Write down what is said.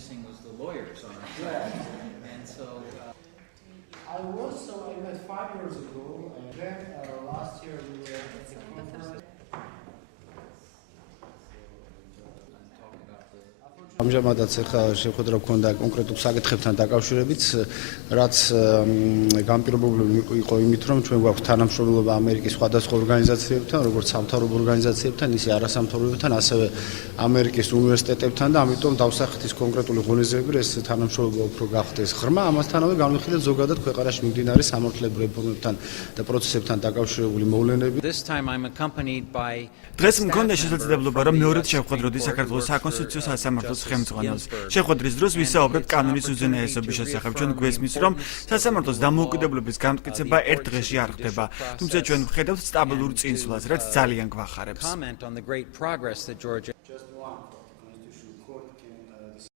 missing was the lawyers on our side. And so I met 5 years ago, and then last year we were at the conference. ამჟამადაც ახლა შეხვედრა გქონდა კონკრეტულ საკითხებთან დაკავშირებით, რაც განპირობებული იყო იმით, რომ ჩვენ გვაქვს თანამშრომლობა ამერიკის სხვადასხვა ორგანიზაციებთან, როგორც სამთავრობო ორგანიზაციებთან, ისე არასამთავრობოებთან, ასევე ამერიკის უნივერსიტეტებთან და ამიტომ დავსახეთ ის კონკრეტული ღონისძიებები, ეს თანამშრომლობა უფრო გახდეს ღრმა, ამასთანავე განვიხილეთ ზოგადად ქვეყანაში მიმდინარე სამართლებრივ რეფორმებთან და პროცესებთან დაკავშირებული მოვლენები. this time I'm accompanied by დღეს მქონდა შესაძლებლობა, რომ მეორედ შევხვდროდი საქართველოს საკონსტიტუციო სასამართლოს ხელმძღვანელს. შეხვედრის დროს ვისაუბრეთ კანონის უზენაესობის შესახებ. ჩვენ გვესმის, რომ სასამართლოს დამოუკიდებლობის განმტკიცება ერთ დღეში არ ხდება, თუმცა ჩვენ ვხედავთ სტაბილურ წინსვლას, რაც ძალიან გვახარებს. comment on the great progress that Georgia